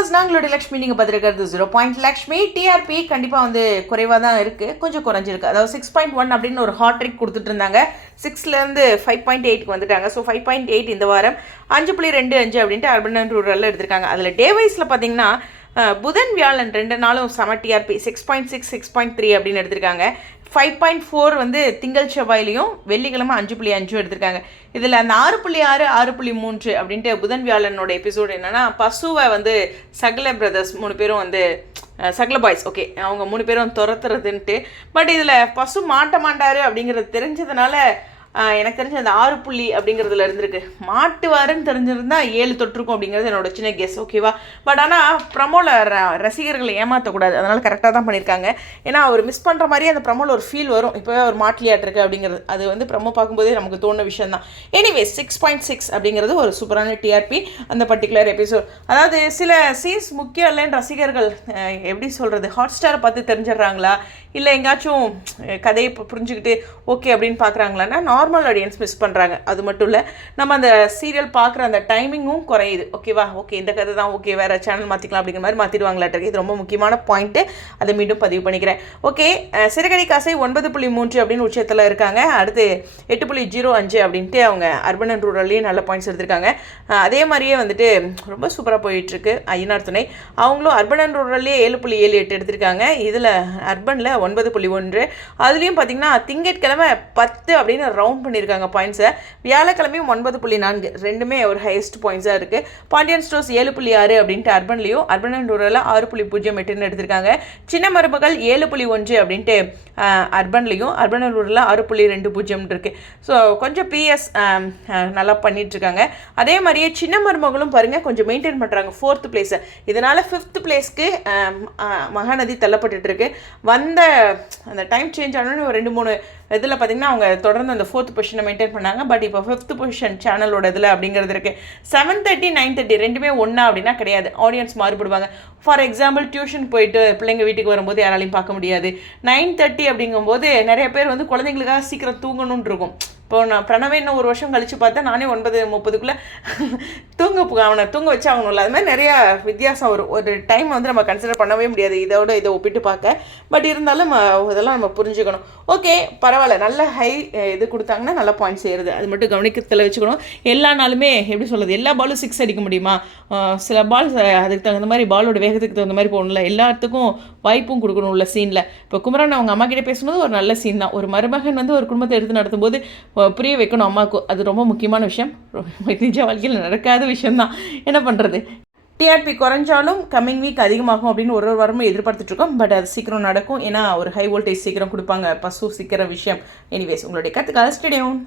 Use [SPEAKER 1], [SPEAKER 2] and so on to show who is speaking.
[SPEAKER 1] Viewers நாங்களுடைய லக்ஷ்மி நீங்கள் பார்த்துருக்கிறது ஜீரோ பாயிண்ட் லக்ஷ்மி டிஆர்பி கண்டிப்பாக வந்து குறைவாக தான் இருக்குது கொஞ்சம் குறைஞ்சிருக்கு. அதாவது சிக்ஸ் பாயிண்ட் ஒன் அப்படின்னு ஒரு ஹாட் ட்ரிக் கொடுத்துட்டு இருந்தாங்க சிக்ஸ்லேருந்து ஃபைவ் பாயிண்ட் எயிட்க்கு வந்துட்டாங்க. ஸோ ஃபைவ் பாயிண்ட் எயிட் இந்த வாரம் அஞ்சு புள்ளி ரெண்டு அஞ்சு அப்படின்ட்டு அர்பன் அண்ட் ரூரலில் எடுத்திருக்காங்க. அதில் டே வைஸில் பார்த்தீங்கன்னா புதன் வியாழன் ரெண்டு நாளும் செம TRP six point six six point three அப்படின்னு எடுத்திருக்காங்க. ஃபைவ் பாயிண்ட் ஃபோர் வந்து திங்கள் செவ்வாயிலையும் வெள்ளிக்கிழமை அஞ்சு புள்ளி அஞ்சும் எடுத்திருக்காங்க. இதில் அந்த ஆறு புள்ளி ஆறு ஆறு புள்ளி மூன்று அப்படின்ட்டு புதன் வியாழனோட எபிசோடு என்னன்னா பசுவை வந்து சகல பிரதர்ஸ் மூணு பேரும் வந்து சகல பாய்ஸ் ஓகே அவங்க மூணு பேரும் துரத்துறதுன்ட்டு. பட் இதில் பசு மாட்ட மாட்டார் அப்படிங்கிறது தெரிஞ்சதுனால எனக்கு தெரிஞ்ச அந்த ஆறு புள்ளி அப்படிங்கிறதுல இருந்திருக்கு. மாட்டுவாருன்னு தெரிஞ்சிருந்தா ஏழு தொட்டிருக்கும் அப்படிங்கிறது என்னோட சின்ன கெஸ் ஓகேவா பட் ஆனால் ப்ரமோல ரசிகர்களை ஏமாற்றக்கூடாது அதனால் கரெக்டாக தான் பண்ணியிருக்காங்க ஏன்னா அவர் மிஸ் பண்ணுற மாதிரியே அந்த ப்ரமோல ஒரு ஃபீல் வரும். இப்போவே அவர் மாட்லியாட்டிருக்கு அப்படிங்கிறது. அது வந்து ப்ரமோ பார்க்கும்போதே நமக்கு தோணுன விஷயம் தான். எனிவே சிக்ஸ் பாயிண்ட் சிக்ஸ் அப்படிங்கிறது ஒரு சூப்பரான டிஆர்பி அந்த பர்டிகுலர் எபிசோட் அதாவது சில சீன்ஸ் முக்கியம் இல்லைன்னு ரசிகர்கள் எப்படி சொல்கிறது ஹாட் ஸ்டாரை பார்த்து தெரிஞ்சிடுறாங்களா? இல்லை எங்கேயாச்சும் கதையை புரிஞ்சுக்கிட்டு ஓகே அப்படின்னு பார்க்குறாங்களான்னா நார்மல் ஆடியன்ஸ் மிஸ் பண்ணுறாங்க அது மட்டும் இல்லை நம்ம அந்த சீரியல் பார்க்குற அந்த டைமிங்கும் குறையுது. ஓகேவா ஓகே இந்த கதை தான் ஓகே வேறு சேனல் மாற்றிக்கலாம் அப்படிங்கிற மாதிரி மாற்றிடுவாங்களாட்டிருக்கு இது ரொம்ப முக்கியமான பாயிண்ட்டு அதை மீண்டும் பதிவு பண்ணிக்கிறேன். ஓகே சிறுகடை சிறுகடி காசை ஒன்பது புள்ளி மூன்று அப்படின்னு உச்சத்தில் இருக்காங்க. அடுத்து எட்டு புள்ளி ஜீரோ அஞ்சு அப்படின்ட்டு அவங்க அர்பன் அண்ட் ரூரல்லையும் நல்ல பாயிண்ட்ஸ் எடுத்திருக்காங்க. அதே மாதிரியே வந்துட்டு ரொம்ப சூப்பராக போயிட்டுருக்கு. ஐயனார் துணை. அவங்களும் அர்பன் அண்ட் ரூரல்லே ஏழு புள்ளி ஏழு எட்டு எடுத்திருக்காங்க. இதில் அர்பனில் ஒன்பது புள்ளி ஒன்று. அதுலேயும் பார்த்தீங்கன்னா திங்கட்கிழமை பத்து அப்படின்னு ரவுண்ட் பண்ணியிருக்காங்க பாயிண்ட்ஸை வியாழக்கிழமையும் ஒன்பது புள்ளி நான்கு. ரெண்டுமே ஒரு ஹையஸ்ட் பாயிண்ட்ஸாக இருக்குது பாண்டியன் ஸ்டோர்ஸ் ஏழு புள்ளி ஆறு அப்படின்ட்டு அர்பன்லேயும் அர்பன் அண்ட் ரூரலில் ஆறு புள்ளி பூஜ்ஜியம் எட்டுன்னு எடுத்திருக்காங்க. சின்ன மருமகள் ஏழு புள்ளி ஒன்று அப்படின்ட்டு அர்பன்லேயும் அர்பன் அண்ட் ரூரலில் ஆறு புள்ளி ரெண்டு பூஜ்ஜியம் இருக்குது ஸோ கொஞ்சம் பிஎஸ் நல்லா பண்ணிகிட்ருக்காங்க இருக்காங்க அதே மாதிரியே சின்ன மருமகளும் பாருங்கள் கொஞ்சம் மெயின்டைன் பண்ணுறாங்க ஃபோர்த்து பிளேஸை இதனால் ஃபிஃப்த் பிளேஸ்க்கு மகாநதி தள்ளப்பட்டுட்டு இருக்கு. வந்த அந்த டைம் சேஞ்ச் ஆனோன்னு ஒரு ரெண்டு மூணு இதில் பார்த்தீங்கன்னா அவங்க தொடர்ந்து அந்த ஃபோர்த் பொசிஷனை மெயின்டைன் பண்ணாங்க. பட் இப்போ ஃபிஃப்த் பொசிஷன் சேனலோட இதில் அப்படிங்கிறது இருக்குது செவன் தேர்ட்டி நைன் தேர்ட்டி ரெண்டுமே ஒன்றா அப்படின்னா கிடையாது. ஆடியன்ஸ் மாறுபடுவாங்க. ஃபார் எக்ஸாம்பிள் டியூஷன் போயிட்டு பிள்ளைங்க வீட்டுக்கு வரும்போது யாராலையும் பார்க்க முடியாது. நைன் தேர்ட்டி அப்படிங்கும்போது நிறைய பேர் வந்து குழந்தைங்களுக்காக சீக்கிரம் தூங்கணும்னு இருக்கும். இப்போ நான் பிரணவே இன்னும் ஒரு வருஷம் கழித்து பார்த்தா நானே ஒன்பது முப்பதுக்குள்ளே தூங்க அவனை தூங்க வச்சு ஆகணும்ல. அது மாதிரி நிறையா வித்தியாசம் வரும். ஒரு டைம் வந்து நம்ம கன்சிடர் பண்ணவே முடியாது. இதோட இதை ஒப்பிட்டு பார்க்க. பட் இருந்தாலும் இதெல்லாம் நம்ம புரிஞ்சுக்கணும். ஓகே பரவாயில்ல. நல்ல ஹை இது கொடுத்தாங்கன்னா நல்ல பாயிண்ட்ஸ் ஏறுது அது மட்டும் கவனிக்கத்தில் வச்சுக்கணும். எல்லா நாளுமே எப்படி சொல்கிறது எல்லா பாலும் சிக்ஸ் அடிக்க முடியுமா? சில பால் அதுக்கு தகுந்த மாதிரி பாலோட வேகத்துக்கு தகுந்த மாதிரி போகணும்ல. எல்லாத்துக்கும் வாய்ப்பும் கொடுக்கணும் உள்ள சீனில் இப்போ குமரன் அவங்க அம்மா கிட்டே பேசும்போது ஒரு நல்ல சீன் தான். ஒரு மருமகன் வந்து ஒரு குடும்பத்தை எடுத்து நடத்தும்போது புரிய வைக்கணும் அம்மாவுக்கு. அது ரொம்ப முக்கியமான விஷயம். நிஜ வாழ்க்கையில் நடக்காத விஷயம்தான். என்ன பண்ணுறது டிஆர்பி குறைஞ்சாலும் கம்மிங் வீக் அதிகமாகும் அப்படின்னு ஒரு ஒரு வாரமும் எதிர்பார்த்துட்ருக்கோம் பட் அது சீக்கிரம் நடக்கும். ஏன்னா ஒரு ஹை வோல்டேஜ் சீக்கிரம் கொடுப்பாங்க. பசு சீக்கிரம் விஷயம். எனிவேஸ் உங்களுடைய கற்றுக்காத ஸ்டேடியம்